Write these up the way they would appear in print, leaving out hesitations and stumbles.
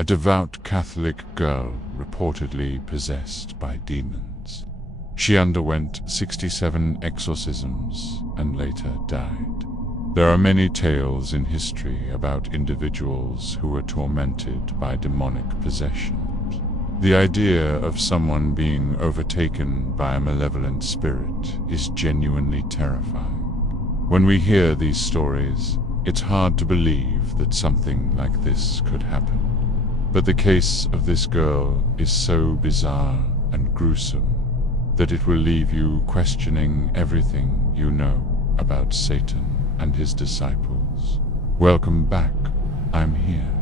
a devout Catholic girl reportedly possessed by demons. She underwent 67 exorcisms and later died. There are many tales in history about individuals who were tormented by demonic possession. The idea of someone being overtaken by a malevolent spirit is genuinely terrifying. When we hear these stories, it's hard to believe that something like this could happen. But the case of this girl is so bizarre and gruesome that it will leave you questioning everything you know about Satan and his disciples. Welcome back, I'm here.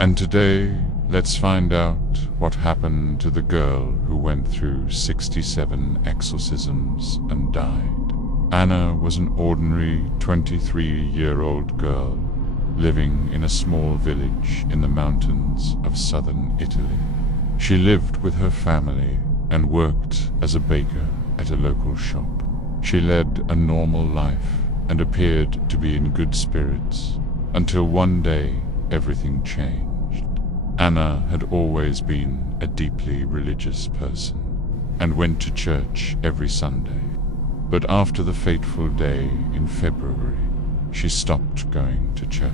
And today, let's find out what happened to the girl who went through 67 exorcisms and died. Anna was an ordinary 23-year-old girl living in a small village in the mountains of southern Italy. She lived with her family and worked as a baker at a local shop. She led a normal life and appeared to be in good spirits until one day everything changed. Anna had always been a deeply religious person and went to church every Sunday. But after the fateful day in February, she stopped going to church.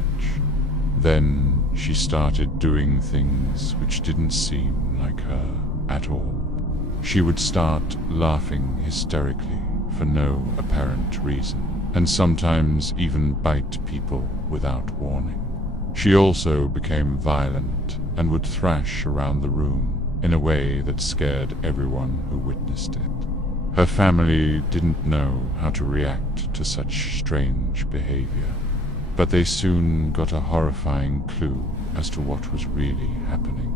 Then she started doing things which didn't seem like her at all. She would start laughing hysterically for no apparent reason, and sometimes even bite people without warning. She also became violent and would thrash around the room in a way that scared everyone who witnessed it. Her family didn't know how to react to such strange behavior, but they soon got a horrifying clue as to what was really happening.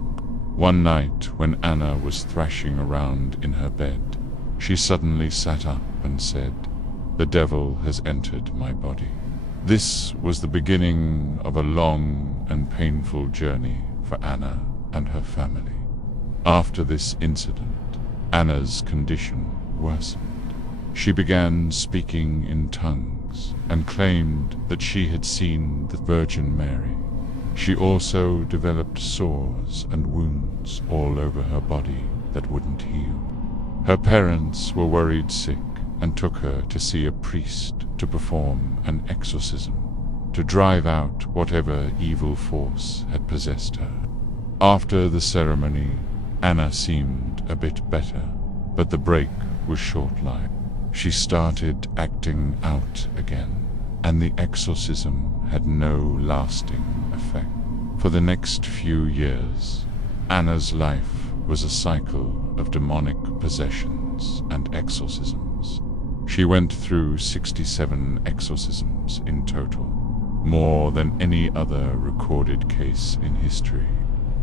One night, when Anna was thrashing around in her bed, she suddenly sat up and said, "The devil has entered my body." This was the beginning of a long and painful journey for Anna and her family. After this incident, Anna's condition worsened. She began speaking in tongues and claimed that she had seen the Virgin Mary. She also developed sores and wounds all over her body that wouldn't heal. Her parents were worried sick and took her to see a priest to perform an exorcism, to drive out whatever evil force had possessed her. After the ceremony, Anna seemed a bit better, but the break was short-lived. She started acting out again, and the exorcism had no lasting effect. For the next few years, Anna's life was a cycle of demonic possessions and exorcisms. She went through 67 exorcisms in total, more than any other recorded case in history.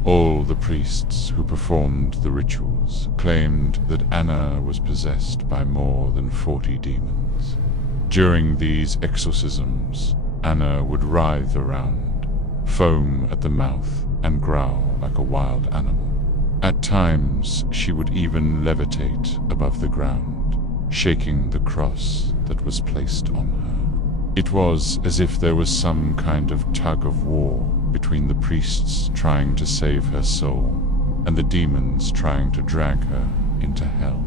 All the priests who performed the rituals claimed that Anna was possessed by more than 40 demons. During these exorcisms, Anna would writhe around, foam at the mouth, and growl like a wild animal. At times, she would even levitate above the ground, shaking the cross that was placed on her. It was as if there was some kind of tug of war between the priests trying to save her soul and the demons trying to drag her into hell.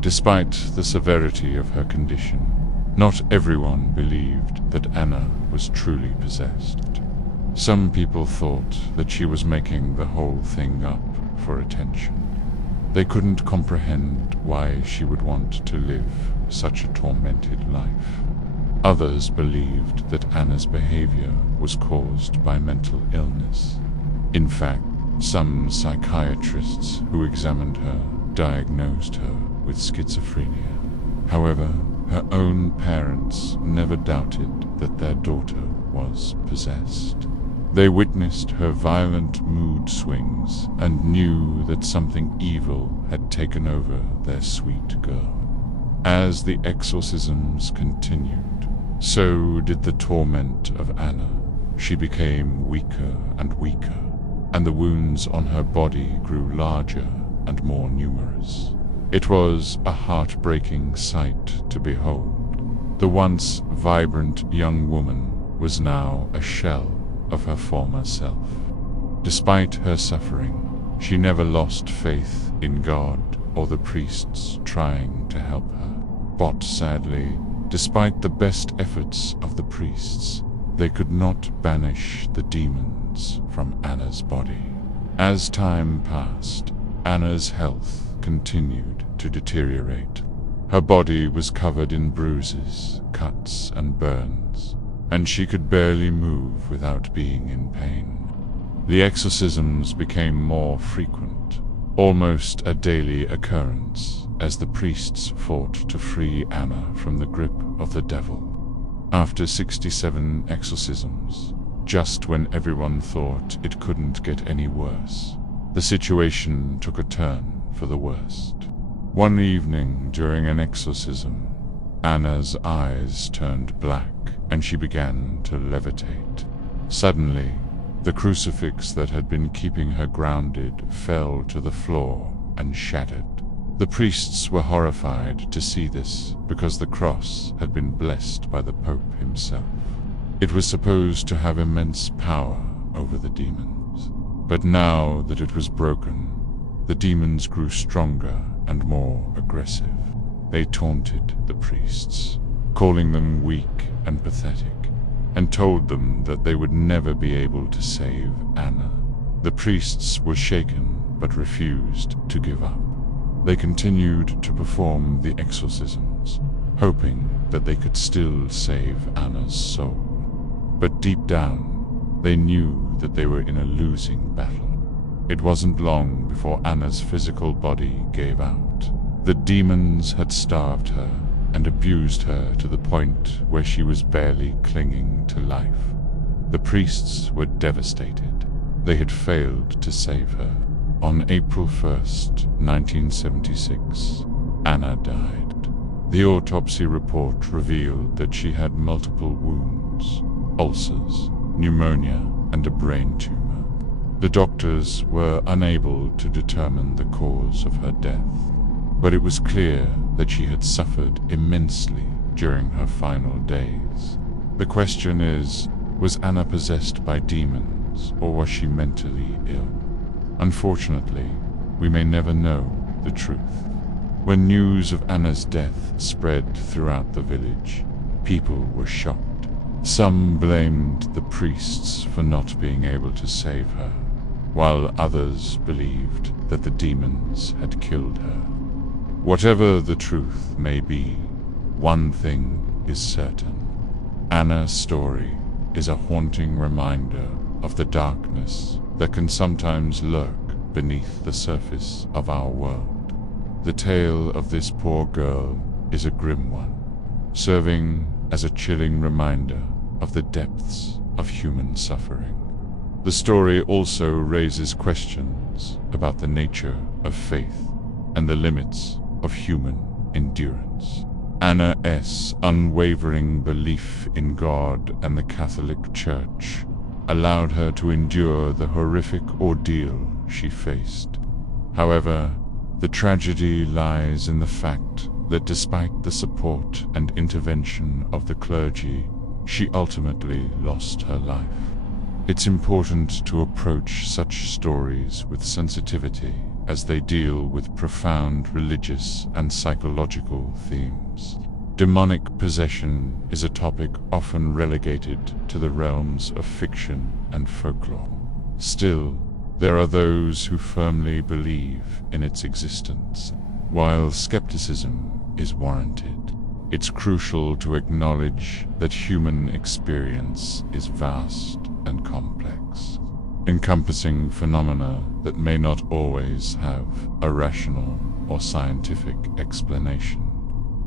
Despite the severity of her condition, not everyone believed that Anna was truly possessed. Some people thought that she was making the whole thing up for attention. They couldn't comprehend why she would want to live such a tormented life. Others believed that Anna's behavior was caused by mental illness. In fact, some psychiatrists who examined her diagnosed her with schizophrenia. However, her own parents never doubted that their daughter was possessed. They witnessed her violent mood swings and knew that something evil had taken over their sweet girl. As the exorcisms continued, so did the torment of Anna. She became weaker and weaker, and the wounds on her body grew larger and more numerous. It was a heartbreaking sight to behold. The once vibrant young woman was now a shell of her former self. Despite her suffering, she never lost faith in God or the priests trying to help her. But sadly, despite the best efforts of the priests, they could not banish the demons from Anna's body. As time passed, Anna's health continued to deteriorate. Her body was covered in bruises, cuts, and burns, and she could barely move without being in pain. The exorcisms became more frequent, almost a daily occurrence, as the priests fought to free Anna from the grip of the devil. After 67 exorcisms, just when everyone thought it couldn't get any worse, the situation took a turn for the worst. One evening during an exorcism, Anna's eyes turned black and she began to levitate. Suddenly, the crucifix that had been keeping her grounded fell to the floor and shattered. The priests were horrified to see this because the cross had been blessed by the Pope himself. It was supposed to have immense power over the demons. But now that it was broken, the demons grew stronger and more aggressive. They taunted the priests, calling them weak and pathetic, and told them that they would never be able to save Anna. The priests were shaken but refused to give up. They continued to perform the exorcisms, hoping that they could still save Anna's soul. But deep down, they knew that they were in a losing battle. It wasn't long before Anna's physical body gave out. The demons had starved her and abused her to the point where she was barely clinging to life. The priests were devastated. They had failed to save her. On April 1st, 1976, Anna died. The autopsy report revealed that she had multiple wounds, ulcers, pneumonia, and a brain tumor. The doctors were unable to determine the cause of her death, but it was clear that she had suffered immensely during her final days. The question is, was Anna possessed by demons, or was she mentally ill? Unfortunately, we may never know the truth. When news of Anna's death spread throughout the village, people were shocked. Some blamed the priests for not being able to save her, while others believed that the demons had killed her. Whatever the truth may be, one thing is certain. Anna's story is a haunting reminder of the darkness that can sometimes lurk beneath the surface of our world. The tale of this poor girl is a grim one, serving as a chilling reminder of the depths of human suffering. The story also raises questions about the nature of faith and the limits of human endurance. Anna's unwavering belief in God and the Catholic Church allowed her to endure the horrific ordeal she faced. However, the tragedy lies in the fact that despite the support and intervention of the clergy, she ultimately lost her life. It's important to approach such stories with sensitivity as they deal with profound religious and psychological themes. Demonic possession is a topic often relegated to the realms of fiction and folklore. Still, there are those who firmly believe in its existence. While skepticism is warranted, it's crucial to acknowledge that human experience is vast and complex, encompassing phenomena that may not always have a rational or scientific explanation.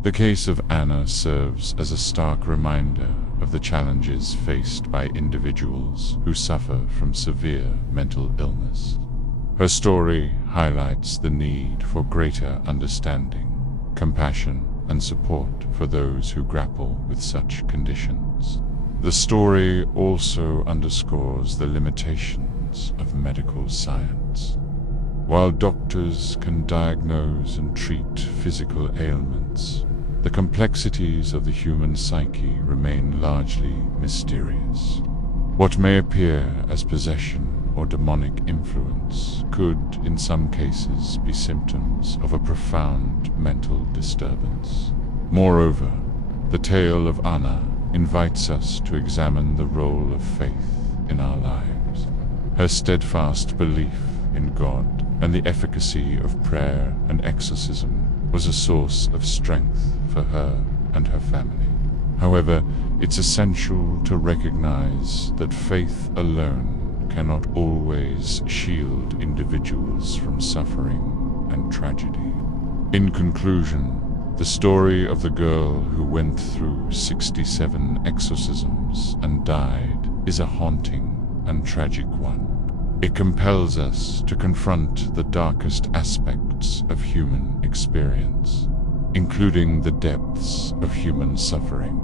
The case of Anna serves as a stark reminder of the challenges faced by individuals who suffer from severe mental illness. Her story highlights the need for greater understanding, compassion, and support for those who grapple with such conditions. The story also underscores the limitations of medical science. While doctors can diagnose and treat physical ailments, the complexities of the human psyche remain largely mysterious. What may appear as possession or demonic influence could, in some cases, be symptoms of a profound mental disturbance. Moreover, the tale of Anna invites us to examine the role of faith in our lives. Her steadfast belief in God and the efficacy of prayer and exorcism was a source of strength for her and her family. However, it's essential to recognize that faith alone cannot always shield individuals from suffering and tragedy. In conclusion, the story of the girl who went through 67 exorcisms and died is a haunting and tragic one. It compels us to confront the darkest aspects of human experience, including the depths of human suffering,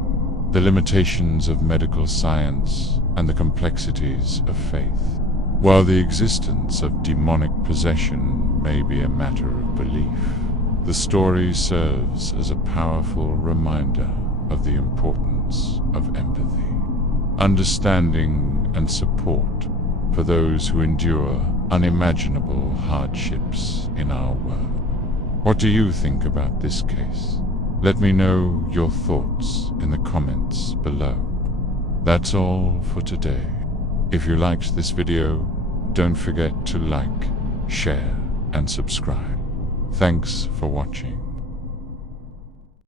the limitations of medical science, and the complexities of faith. While the existence of demonic possession may be a matter of belief, the story serves as a powerful reminder of the importance of empathy, understanding, and support for those who endure unimaginable hardships in our world. What do you think about this case? Let me know your thoughts in the comments below. That's all for today. If you liked this video, don't forget to like, share, and subscribe. Thanks for watching.